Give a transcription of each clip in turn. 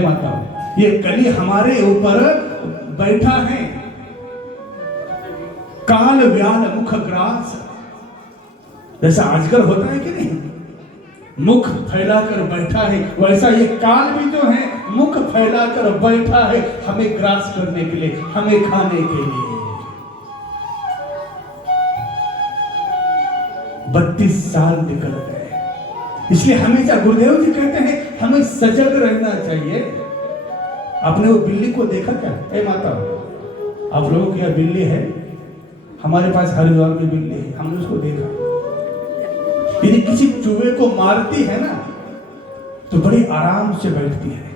माता, ये कली हमारे ऊपर बैठा है, काल व्याल मुख ग्रास, जैसा अजगर होता है कि नहीं, मुख फैलाकर बैठा है, वैसा ये काल भी जो है मुख फैलाकर बैठा है हमें ग्रास करने के लिए, हमें खाने के लिए। 32 साल निकल गए, इसलिए हमेशा गुरुदेव जी कहते हैं हमें सजग रहना चाहिए। आपने वो बिल्ली को देखा क्या? ए माता, आप लोगों की यहाँ बिल्ली है, हमारे पास हरिद्वार में बिल्ली है, हमने उसको देखा। यदि किसी चूहे को मारती है ना तो बड़ी आराम से बैठती है,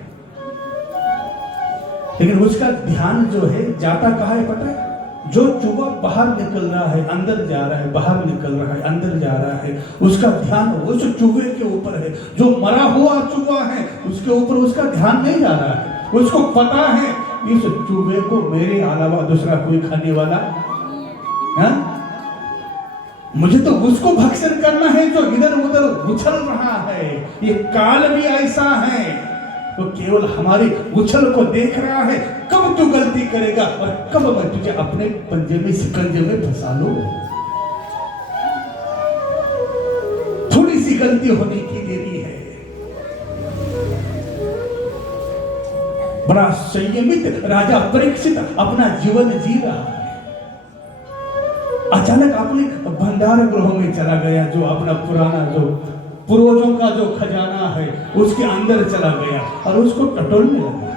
लेकिन उसका ध्यान जो है जाता कहाँ है पता है? जो चूहा बाहर निकल रहा है, अंदर जा रहा है, बाहर निकल रहा है, अंदर जा रहा है, उसका ध्यान उस चूहे के ऊपर है। जो मरा हुआ चूहा है उसके ऊपर उसका ध्यान नहीं जा रहा है। उसको पता है इस चूहे को मेरे अलावा दूसरा कोई खाने वाला है, मुझे तो उसको भक्षण करना है जो इधर उधर उछल रहा है। ये काल भी ऐसा है, तो केवल हमारी उछल को देख रहा है, कब तू गलती करेगा और कब मैं तुझे अपने पंजे में शिकंजे में फंसा लूं। थोड़ी सी गलती होने की देरी है। बड़ा संयमित राजा परीक्षित अपना जीवन जी रहा है। अचानक अपने भंडार गृह में चला गया, जो अपना पुराना जो पूर्वजों का जो खजाना है उसके अंदर चला गया और उसको टटोलने लगा।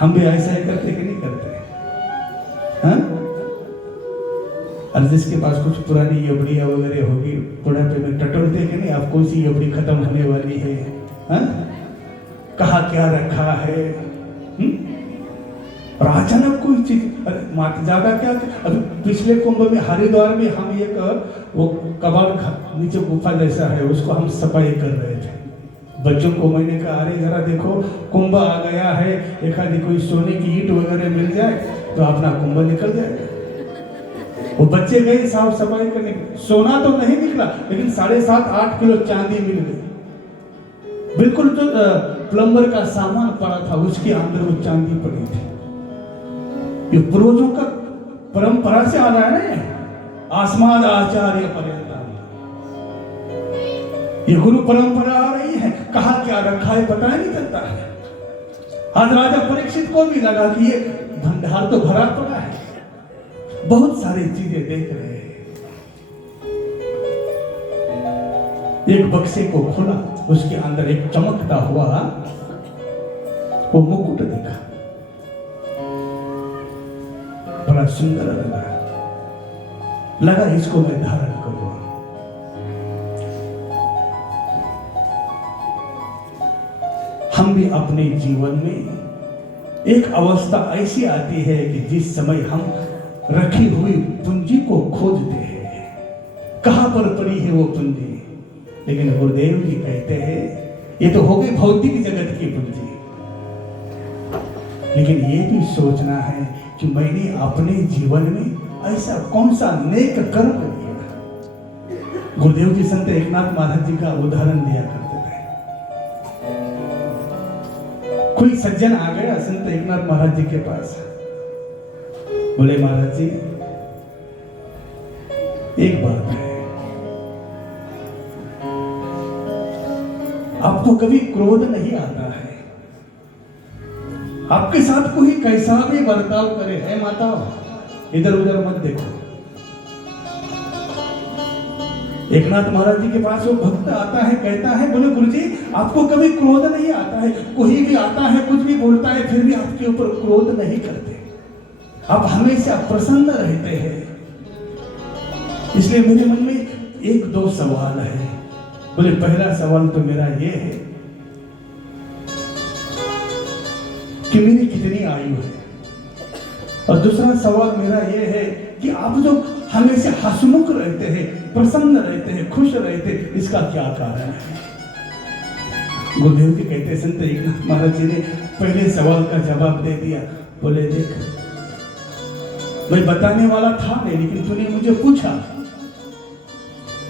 हम भी ऐसा ही करते कि नहीं करते? हाँ? और जिसके पास कुछ पुरानी यबड़ियां वगैरह होगी, बुढ़ापे में टटोलते कि नहीं, आप कौन सी यबड़ी खत्म होने वाली है, हाँ? कहा क्या रखा है, और अचानक कोई चीज, अरे मात ज्यादा क्या, अभी पिछले कुंभ में हरिद्वार में हम एक वो कबाड़ नीचे गुफा जैसा है उसको हम सफाई कर रहे थे। बच्चों को मैंने कहा अरे जरा देखो कुंभ आ गया है, एक आधी कोई सोने की ईंट वगैरह मिल जाए तो अपना कुंभ निकल जाएगा। वो बच्चे गए साफ सफाई करने, सोना तो नहीं निकला लेकिन 7.5-8 किलो चांदी मिल गई। बिल्कुल जो प्लम्बर का सामान पड़ा था उसके अंदर वो चांदी पड़ी थी। ये पूर्वजों का परंपरा से आ रहा है, आसमान आचार्य पर्यंत ये गुरु परंपरा आ रही है। कहा क्या रखा है पता नहीं चलता है। आज राजा परीक्षित को भी लगा कि ये भंडार तो भरा पड़ा है, बहुत सारी चीजें देख रहे हैं। एक बक्से को खोला, उसके अंदर एक चमकता हुआ वो मुकुट देखा, बड़ा सुंदर लगा इसको मैं धारण करूंगा। हम भी अपने जीवन में एक अवस्था ऐसी आती है कि जिस समय हम रखी हुई पूंजी को खोजते हैं, कहां पर पड़ी है वो पूंजी। लेकिन गुरुदेव जी कहते हैं ये तो हो गई भौतिक जगत की पूंजी, लेकिन ये भी सोचना है कि मैंने अपने जीवन में ऐसा कौन सा नेक कर्म किया। गुरुदेव जी संत एकनाथ महाराज जी का उदाहरण दिया करते थे। कोई सज्जन आ गया संत एकनाथ महाराज जी के पास, बोले महाराज जी एक बात है, आपको कभी क्रोध नहीं आता है? आपके साथ कोई कैसा भी बर्ताव करे, है माता इधर उधर मत देखो। एकनाथ महाराज जी के पास वो भक्त आता है, कहता है बोले गुरुजी आपको कभी क्रोध नहीं आता है? कोई भी आता है कुछ भी बोलता है फिर भी आपके ऊपर क्रोध नहीं करते, आप हमेशा प्रसन्न रहते हैं। इसलिए मेरे मन में 1-2 सवाल है। बोले पहला सवाल तो मेरा ये है कि मेरी कितनी आयु है, और दूसरा सवाल मेरा ये है कि आप जो हमेशा हंसमुख रहते हैं, प्रसन्न रहते हैं, खुश रहते हैं, इसका क्या कारण है? गुरुदेव जी कहते हैं संत एकनाथ महाराज जी ने पहले सवाल का जवाब दे दिया। बोले देख मैं बताने वाला था नहीं, लेकिन तूने मुझे पूछा,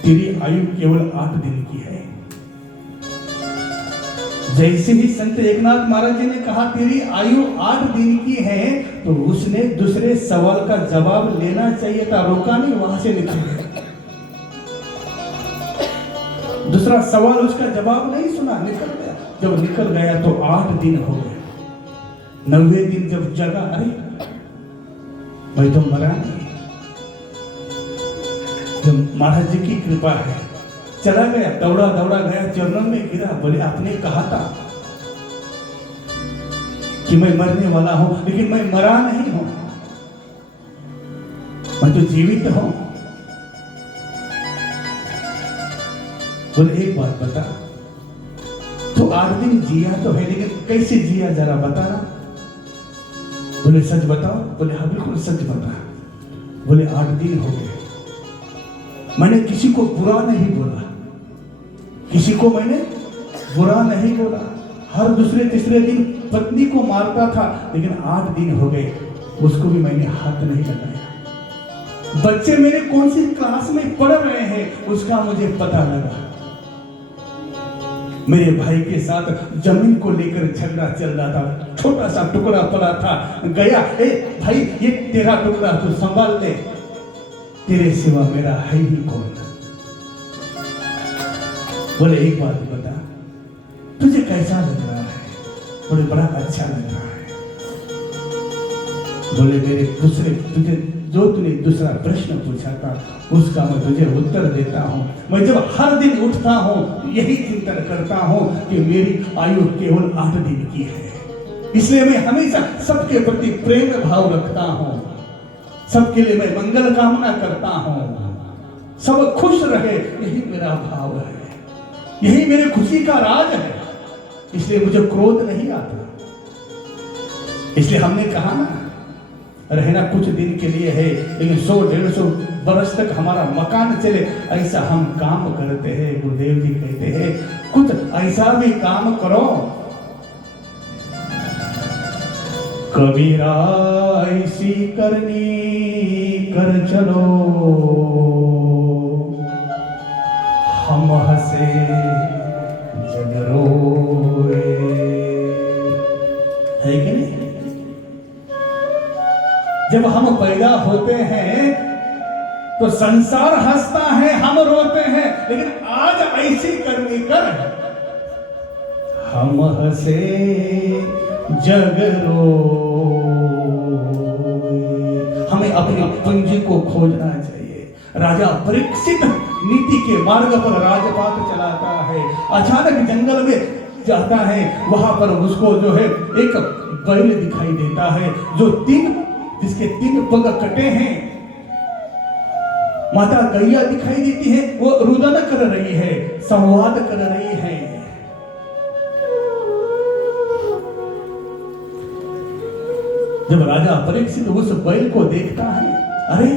तेरी आयु केवल 8 दिन की है। जैसे ही संत एकनाथ महाराज जी ने कहा तेरी आयु 8 दिन की है, तो उसने दूसरे सवाल का जवाब लेना चाहिए था, रोका नहीं, वहां से निकल गया। दूसरा सवाल उसका जवाब नहीं सुना, निकल गया। जब निकल गया तो 8 दिन हो गए। 9वें दिन जब जगा, अरे मैं तो मरा नहीं। जब महाराज जी की कृपा है, चला गया, दौड़ा दौड़ा गया, चरणों में गिरा, बोले आपने कहा था कि मैं मरने वाला हूं, लेकिन मैं मरा नहीं हूं, मैं तो जीवित हूं। बोले एक बात बता, तो 8 दिन जिया तो है, लेकिन कैसे जिया जरा बताना। बोले सच बताओ। बोले हाँ बिल्कुल सच बता। बोले 8 दिन हो गए, मैंने किसी को बुरा नहीं बोला, किसी को मैंने बुरा नहीं बोला। हर दूसरे तीसरे दिन पत्नी को मारता था, लेकिन 8 दिन हो गए उसको भी मैंने हाथ नहीं लगाया। बच्चे मेरे कौन सी क्लास में पढ़ रहे हैं उसका मुझे पता लगा। मेरे भाई के साथ जमीन को लेकर झगड़ा चल रहा था, छोटा सा टुकड़ा पड़ा था, गया, ए भाई ये तेरा टुकड़ा तू संभाल ले, तेरे सिवा मेरा है ही कौन। बोले एक बात बता, तुझे कैसा लग रहा है। बोले बड़ा अच्छा लग रहा है। बोले मेरे तूने दूसरा प्रश्न पूछा था उसका मैं तुझे उत्तर देता हूं। मैं जब हर दिन उठता हूं यही चिंतन करता हूं कि मेरी आयु केवल 8 दिन की है, इसलिए मैं हमेशा सबके प्रति प्रेम भाव रखता हूं, सबके लिए मैं मंगल कामना करता हूं, सब खुश रहे, यही मेरा भाव है, यही मेरी खुशी का राज है। इसलिए मुझे क्रोध नहीं आता। इसलिए हमने कहा ना, रहना कुछ दिन के लिए है, लेकिन 100-150 बरस तक हमारा मकान चले, ऐसा हम काम करते हैं। गुरुदेव जी कहते हैं कुछ ऐसा भी काम करो। कबीरा ऐसी करनी कर चलो, हम हंसे जग रोए, है कि नहीं। जब हम पैदा होते हैं तो संसार हंसता है, हम रोते हैं, लेकिन आज ऐसी करनी कर, हम हंसे जग रोए। हमें अपनी पूंजी को खोजना चाहिए। राजा परीक्षित नीति के मार्ग पर राजपाट चलाता है, अचानक जंगल में जाता है, वहां पर उसको जो है एक बैल दिखाई देता है जिसके 3 पग कटे हैं। माता गैया दिखाई देती है, वो रुदन कर रही है, संवाद कर रही है। जब राजा परीक्षित उस बैल को देखता है, अरे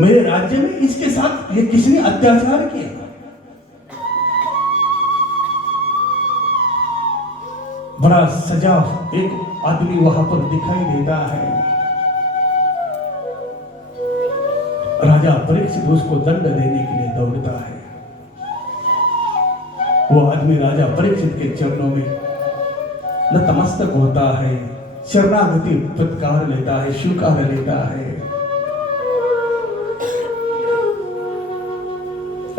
मेरे राज्य में इसके साथ ये किसने अत्याचार किया। बड़ा सजा एक आदमी वहां पर दिखाई देता है। राजा परीक्षित उसको दंड देने के लिए दौड़ता है। वो आदमी राजा परीक्षित के चरणों में नतमस्तक होता है, शरणागति प्रतिकार लेता है, स्वीकार लेता है।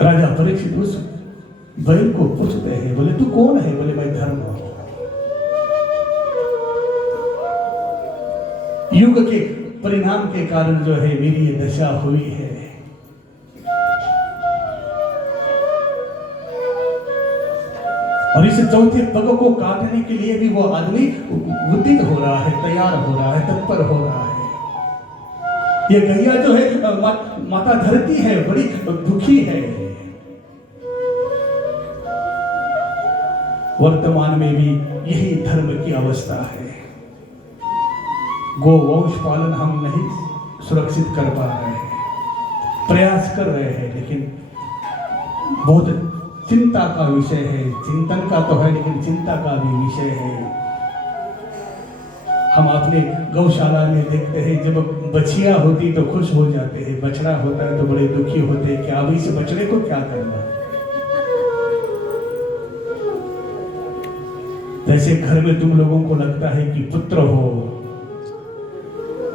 राजा परीक्षित उस बैल को पूछते हैं, बोले तू कौन है। बोले मैं धर्म हूं। युग के परिणाम के कारण जो है मेरी ये दशा हुई है। और इस चौथे पग को काटने के लिए भी वो आदमी उद्यत हो रहा है, तैयार हो रहा है, तत्पर हो रहा है। ये गैया जो है माता धरती है, बड़ी दुखी है। वर्तमान में भी यही धर्म की अवस्था है। गोवंश पालन हम नहीं सुरक्षित कर पा रहे हैं, प्रयास कर रहे हैं, लेकिन बहुत चिंता का विषय है। चिंतन का तो है, लेकिन चिंता का भी विषय है। हम अपने गौशाला में देखते हैं, जब बछिया होती तो खुश हो जाते हैं, बछड़ा होता है तो बड़े दुखी होते हैं कि अब इस बछड़े को क्या करना। जैसे घर में तुम लोगों को लगता है कि पुत्र हो,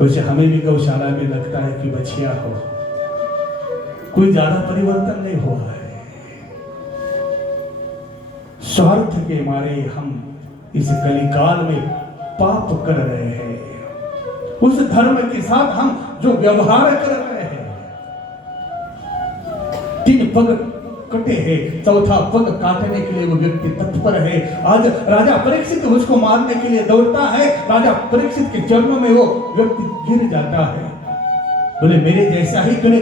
वैसे हमें भी गौशाला में लगता है कि बछिया हो। कोई ज्यादा परिवर्तन नहीं हुआ है। स्वार्थ के मारे हम इस कलिकाल में पाप कर रहे हैं। उस धर्म के साथ हम जो व्यवहार कर रहे हैं, 3 पग कटे हैं, 4था पग काटने के लिए वो व्यक्ति तत्पर है। आज राजा परीक्षित उसको मारने के लिए दौड़ता है, राजा परीक्षित के चरणों में वो व्यक्ति गिर जाता है। बोले मेरे जैसा ही तूने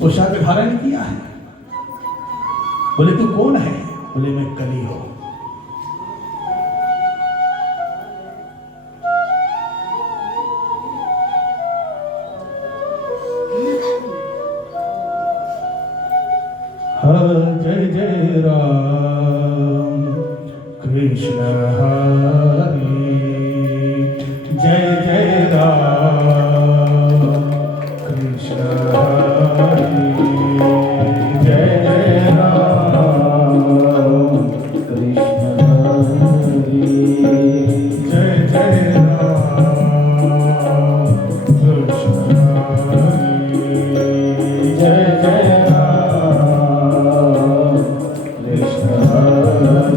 पोशाक धारण किया है? बोले तू कौन है? बोले मैं कली हूं। जय जय राम कृष्ण हरि, जय जय राम कृष्ण हरि, जय जय राम कृष्ण हरि, जय जय राम कृष्ण हरि, जय जय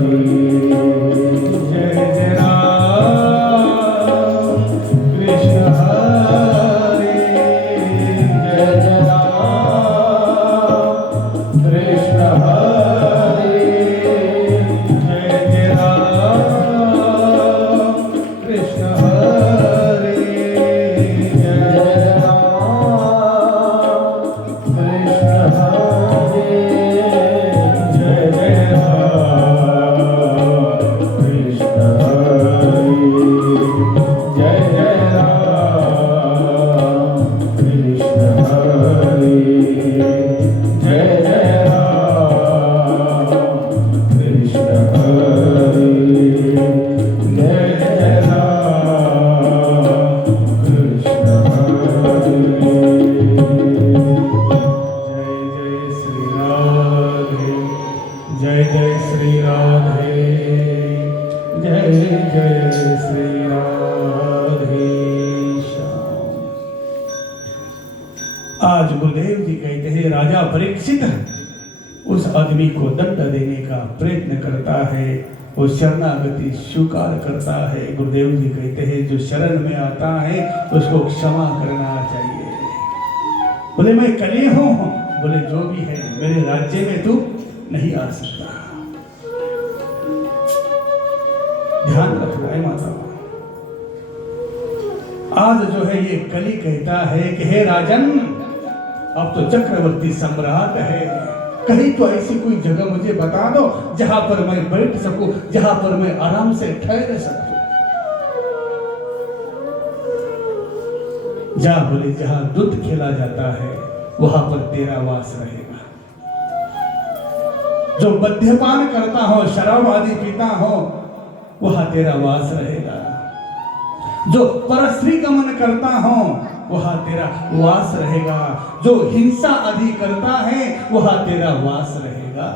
आज गुरुदेव जी कहते हैं राजा परीक्षित उस आदमी को दंड देने का प्रयत्न करता है, वो शरणागति स्वीकार करता है। गुरुदेव जी कहते हैं जो शरण में आता है उसको क्षमा करना चाहिए। बोले मैं कली हूं, बोले जो भी है मेरे राज्य में तू नहीं आ सकता। ध्यान रखना है माता। आज जो है ये कली कहता है कि हे राजन, अब तो चक्रवर्ती सम्राट है, कहीं तो ऐसी कोई जगह मुझे बता दो जहां पर मैं बैठ सकूं, जहां पर मैं आराम से ठहर सकूं। जा बोले जहां दूध खेला जाता है वहां पर तेरा वास रहेगा। जो मद्यपान करता हो, शराब आदि पीता हो, वहां तेरा वास रहेगा। जो परस्त्री गमन करता हो वहां तेरा वास रहेगा। जो हिंसा आदि करता है वहां तेरा वास रहेगा।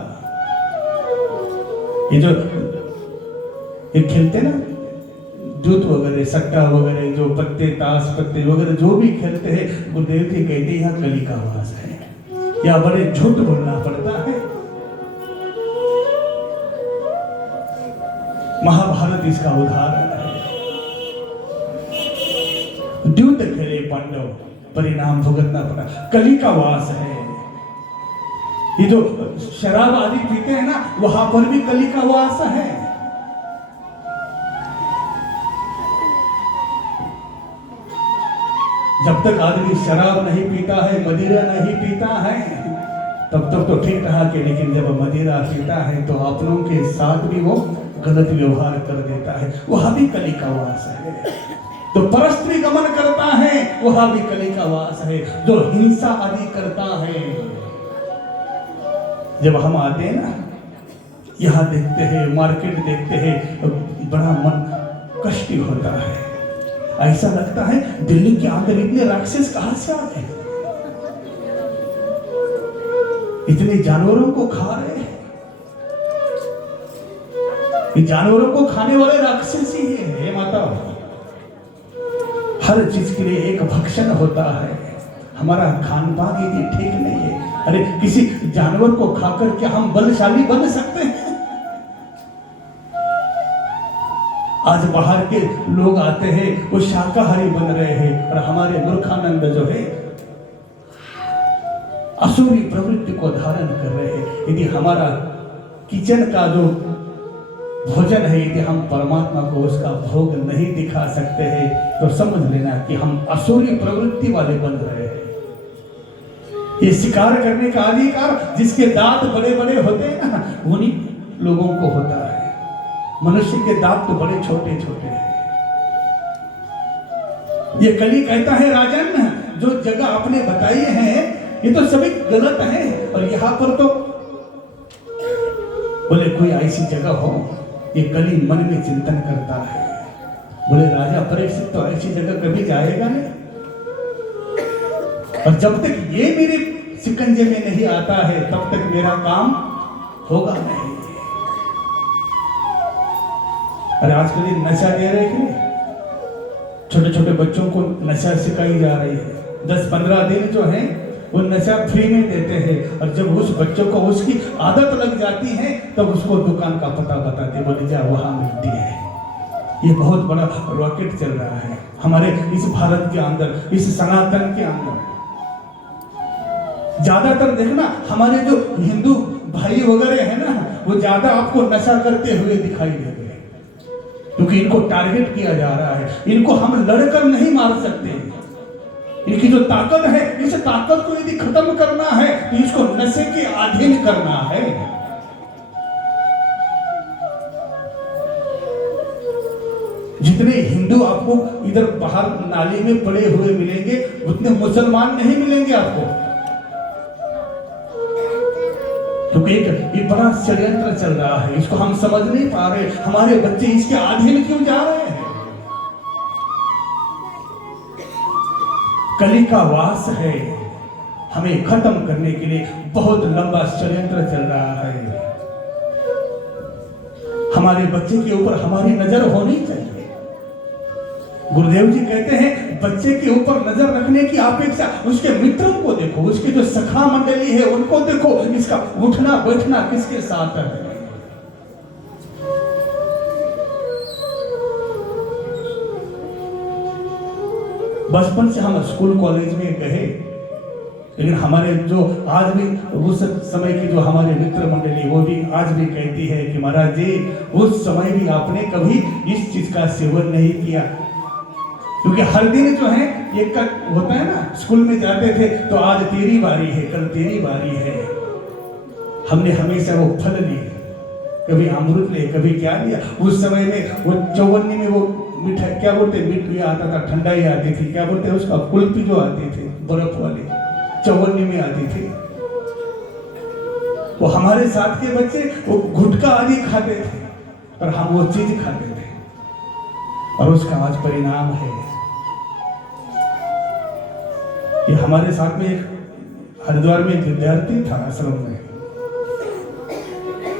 ये खेलते ना दूध वगैरह, सट्टा वगैरह, जो पत्ते ताश पत्ते वगैरह जो भी खेलते हैं, गुरुदेव जी कहते हैं यहाँ कली का वास है, या बड़े झूठ बोलना पड़ता है। महाभारत इसका उदाहरण है। द्यूत खेले पांडव, परिणाम भुगतना पड़ा, कली का वास है। ये जो शराब आदि पीते हैं ना, वहां पर भी कली का वास है। जब तक आदमी शराब नहीं पीता है, मदिरा नहीं पीता है, तब तक तो ठीक रहा कि, लेकिन जब मदिरा पीता है तो अपनों के साथ भी वो गलत व्यवहार कर देता है, वहां भी कली का वास है। तो परस्त्री गमन करता है वहां भी कली का वास है। जो हिंसा आदि करता है, जब हम आते हैं ना, यहाँ देखते हैं, मार्केट देखते हैं, बड़ा मन कष्टी होता है। ऐसा लगता है दिल्ली के अंदर इतने राक्षस कहां से आ गए, इतने जानवरों को खा रहे हैं। ये जानवरों को खाने वाले राक्षस ही है। हे माता, हर चीज के लिए एक भक्षण होता है। हमारा खान पान यदि ठीक नहीं है, अरे किसी जानवर को खाकर क्या हम बलशाली बन सकते हैं? आज बाहर के लोग आते हैं, वो शाकाहारी बन रहे हैं, और हमारे मूर्खानंद जो है असुरी प्रवृत्ति को धारण कर रहे हैं। यदि हमारा किचन का जो भोजन है, यदि हम परमात्मा को उसका भोग नहीं दिखा सकते हैं, तो समझ लेना कि हम असुरी प्रवृत्ति वाले बन रहे हैं। ये शिकार करने का अधिकार जिसके दांत बड़े बड़े होते हैं ना, उन्हीं लोगों को होता है। मनुष्य के दांत तो बड़े छोटे छोटे हैं। ये कली कहता है, राजन, जो जगह आपने बताई है ये तो सभी गलत है, और यहाँ पर तो बोले कोई ऐसी जगह हो। ये कली मन में चिंतन करता है। बोले राजा परीक्षित तो ऐसी जगह कभी जाएगा नहीं, और जब तक ये मेरे शिकंजे में नहीं आता है तब तक मेरा काम होगा नहीं। अरे आजकल ये नशा दे रहे हैं, छोटे छोटे बच्चों को नशा सिखाई जा रही है। 10-15 दिन जो है वो नशा फ्री में देते हैं, और जब उस बच्चों को उसकी आदत लग जाती है तब उसको दुकान का पता बताते, बोले जा वहां मिलती है। ये बहुत बड़ा रॉकेट चल रहा है हमारे इस भारत के अंदर, इस सनातन के अंदर। ज्यादातर देखना हमारे जो हिंदू भाई वगैरह है ना, वो ज्यादा आपको नशा करते हुए दिखाई देंगे, क्योंकि इनको टारगेट किया जा रहा है। इनको हम लड़कर नहीं मार सकते। इनकी जो ताकत है, इस ताकत को यदि खत्म करना है तो इसको नशे के अधीन करना है। जितने हिंदू आपको इधर बाहर नाली में पड़े हुए मिलेंगे, उतने मुसलमान नहीं मिलेंगे आपको, क्योंकि एक बड़ा षड्यंत्र चल रहा है। इसको हम समझ नहीं पा रहे। हमारे बच्चे इसके अधीन क्यों जा रहे हैं? कली का वास है, हमें खत्म करने के लिए बहुत लंबा षड्यंत्र चल रहा है। हमारे बच्चे के ऊपर हमारी नजर होनी चाहिए। गुरुदेव जी कहते हैं, बच्चे के ऊपर नजर रखने की अपेक्षा उसके मित्रों को देखो, उसके जो सखा मंडली है उनको देखो, इसका उठना बैठना किसके साथ है। बचपन से हम स्कूल कॉलेज में गए, लेकिन हमारे जो आज भी उस समय की जो हमारे मित्र मंडली, वो भी आज भी कहती है कि महाराज जी, उस समय भी आपने कभी इस चीज का सेवन नहीं किया। क्योंकि हर दिन जो है एक का होता है ना, स्कूल में जाते थे तो आज तेरी बारी है, कल तेरी बारी है। हमने हमेशा वो फल लिए, कभी अमृत लिए, कभी क्या लिया। उस समय में वो चौवन्नी में वो मिठाई क्या बोलते, मीठ भी आता था, ठंडाई आती थी, क्या बोलते उसका, कुल्फी जो आती थी बर्फ वाली, चौवन्नी में आती थी। वो हमारे साथ के बच्चे वो गुटखा आदि खाते थे, पर हम वो चीज खाते थे, और उसका आज परिणाम है। ये हमारे साथ में एक हरिद्वार में एक विद्यार्थी था आश्रम में,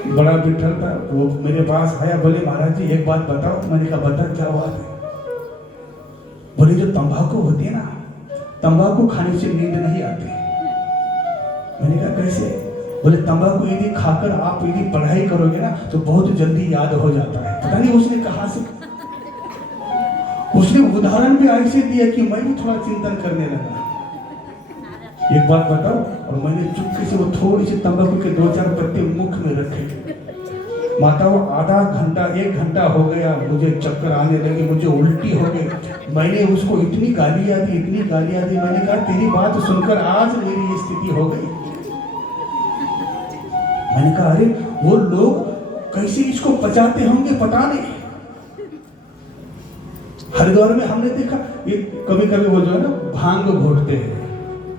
बड़ा बिठर था। वो मेरे पास आया, बोले महाराज जी एक बात बताओ। मैंने कहा बता, क्या बात है? बोले जो तंबाकू होती है ना, तंबाकू खाने से नींद नहीं आती। मैंने कहा कैसे? बोले तंबाकू यदि खाकर आप यदि पढ़ाई करोगे ना तो बहुत जल्दी याद हो जाता है। पता नहीं उसने कहा से, उसने उदाहरण भी ऐसे दिया कि मैं भी थोड़ा चिंतन करने लगा। एक बात बताओ, और मैंने चुपके से वो थोड़ी सी तंबाकू के 2-4 पत्ते मुख में रखे। माता वो आधा घंटा 1 घंटा हो गया, मुझे चक्कर आने लगे, मुझे उल्टी हो गई। मैंने उसको इतनी गालियां दी, इतनी गालियां दी। मैंने कहा तेरी बात सुनकर आज मेरी ये स्थिति हो गई। मैंने कहा अरे वो लोग कैसे इसको पचाते होंगे पता नहीं। हरिद्वार में हमने देखा ये कभी कभी वो जो है ना भांग घोटते हैं।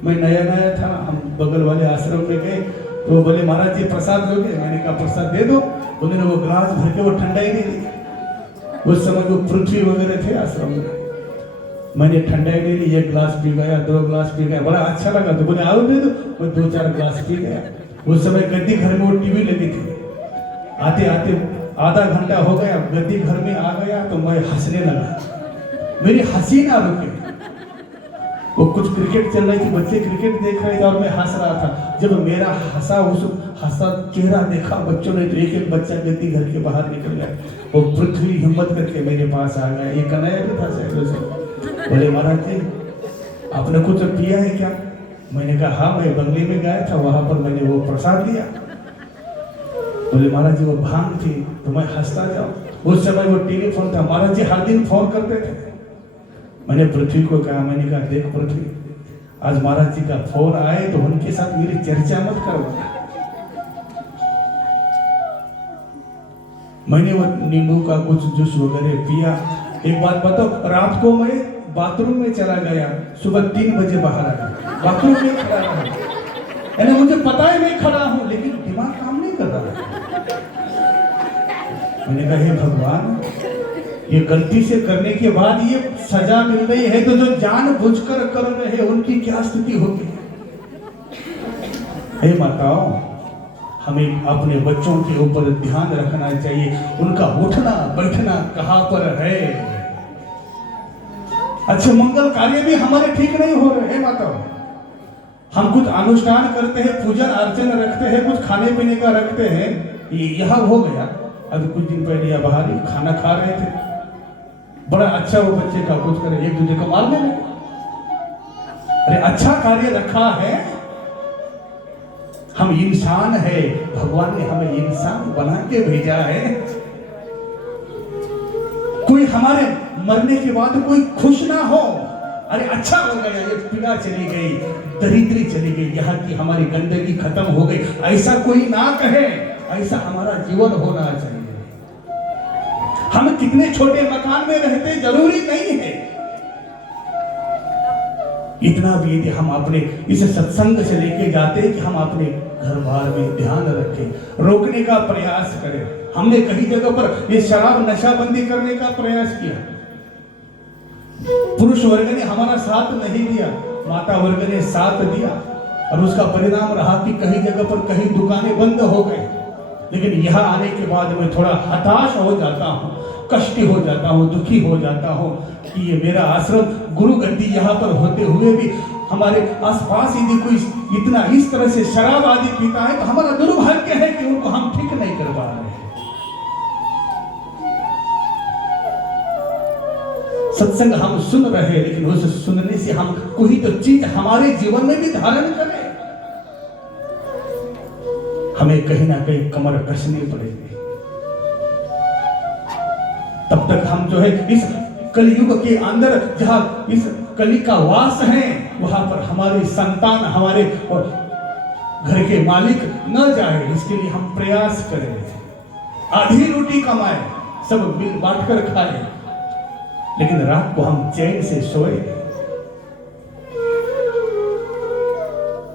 मैं नया नया था, हम बगल वाले आश्रम में गए तो वो बोले महाराज जी प्रसाद दोगे? मैंने कहा प्रसाद दे दो। उन्होंने वो गिलास भर के वो ठंडाई दे दी। उस समय वो पृथ्वी वगैरह थे आश्रम में। मैंने ठंडाई दे दी, 1 गिलास पी गया, 2 गिलास पी गया, बड़ा अच्छा लगा। तो बोले आओ दे दो, वो 2-4 गिलास पी गया। उस समय गद्दी घर में वो टीवी लगी थी, आते आते आधा घंटा हो गया, गद्दी घर में आ गया तो मैं हंसने लगा, मेरी हंसी ना रुके। वो कुछ क्रिकेट चल रही थी, बच्चे क्रिकेट देख रहे थे और मैं हंस रहा था। जब मेरा हंसा चेहरा देखा बच्चों ने तो एक एक बच्चा गद्दी घर के बाहर निकल गया। वो पृथ्वी हिम्मत करके मेरे पास आ गया, ये कन्हैया भी था शहरों से। बोले महाराज जी आपने कुछ पिया है क्या? मैंने कहा हाँ, मैं बंगले में गया था, वहां पर मैंने वो प्रसाद लिया। बोले महाराज जी वो भांग थी। तो मैं हंसता जाऊं। उस समय वो टेलीफोन था, महाराज जी हर दिन फोन करते थे। मैंने पृथ्वी को कहा, मैंने कहा देख पृथ्वी, आज महाराज जी का फोन आए तो उनके साथ मेरी चर्चा मत करो। मैंने वो नींबू का कुछ जूस वगैरह पिया। एक बात बताओ, रात को मैं बाथरूम में चला गया, सुबह 3 बजे बाहर आ गया, बाथरूम में खड़ा रहा। यानी मुझे पता है मैं खड़ा हूं, लेकिन दिमाग काम नहीं कर रहा। मैंने कहा हे भगवान, ये गलती से करने के बाद ये सजा मिल रही है, तो जो जानबूझकर कर रहे हैं उनकी क्या स्थिति होगी? हे माताओं, हमें अपने बच्चों के ऊपर ध्यान रखना चाहिए। उनका उठना बैठना कहां पर है। अच्छे मंगल कार्य भी हमारे ठीक नहीं हो रहे हैं माताओं। हम कुछ अनुष्ठान करते हैं, पूजन अर्चन रखते हैं, कुछ खाने पीने का रखते हैं, यह हो गया। अभी कुछ दिन पहले या बाहर ही खाना खा रहे थे, बड़ा अच्छा वो बच्चे का कुछ करे, एक दूसरे को मारने लगे। अरे अच्छा कार्य रखा है, हम इंसान है, भगवान ने हमें इंसान बना के भेजा है। कोई हमारे मरने के बाद कोई खुश ना हो, अरे अच्छा हो गया, ये पीड़ा चली गई, दरिद्री चली गई, यहाँ की हमारी गंदगी खत्म हो गई, ऐसा कोई ना कहे। ऐसा हमारा जीवन होना चाहिए। हम कितने छोटे मकान में रहते जरूरी नहीं है। इतना भी यदि हम अपने इस सत्संग से लेके जाते हैं कि हम अपने घर बार में ध्यान रखें, रोकने का प्रयास करें। हमने कई जगह पर ये शराब नशाबंदी करने का प्रयास किया, पुरुष वर्ग ने हमारा साथ नहीं दिया, माता वर्ग ने साथ दिया, और उसका परिणाम रहा कि कई जगह पर कई दुकानें बंद हो गई। लेकिन यहाँ आने के बाद मैं थोड़ा हताश हो जाता हूँ, कष्टी हो जाता हूँ, दुखी हो जाता हूँ कि ये मेरा आश्रम गुरु गद्दी यहाँ पर होते हुए भी हमारे आसपास यदि कोई इतना इस तरह से शराब आदि पीता है तो हमारा दुर्भाग्य है कि उनको हम ठीक नहीं कर पा रहे हैं। सत्संग हम सुन रहे हैं, लेकिन उस सुनने से हम कोई तो चीज हमारे जीवन में भी धारण करें। हमें कहीं ना कहीं कमर कसनी पड़ेगी, तब तक हम जो है इस कलयुग के अंदर, जहां इस कली का वास है, वहां पर हमारी संतान, हमारे और घर के मालिक न जाए, इसके लिए हम प्रयास करें। आधी रोटी कमाए, सब मिल बांट कर खाए, लेकिन रात को हम चैन से सोए।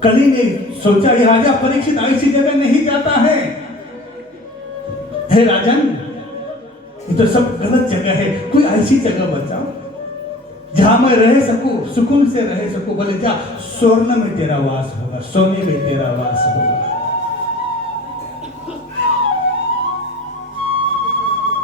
कली ने सोचा ये राजा परीक्षित ऐसी जगह नहीं जाता है। हे राजन, ये तो सब गलत जगह है, कोई ऐसी जगह बताओ जहां मैं रह सकूं, सुकून से रह सकूं। बोले जा, स्वर्ण में तेरा वास होगा, सोने में तेरा वास होगा।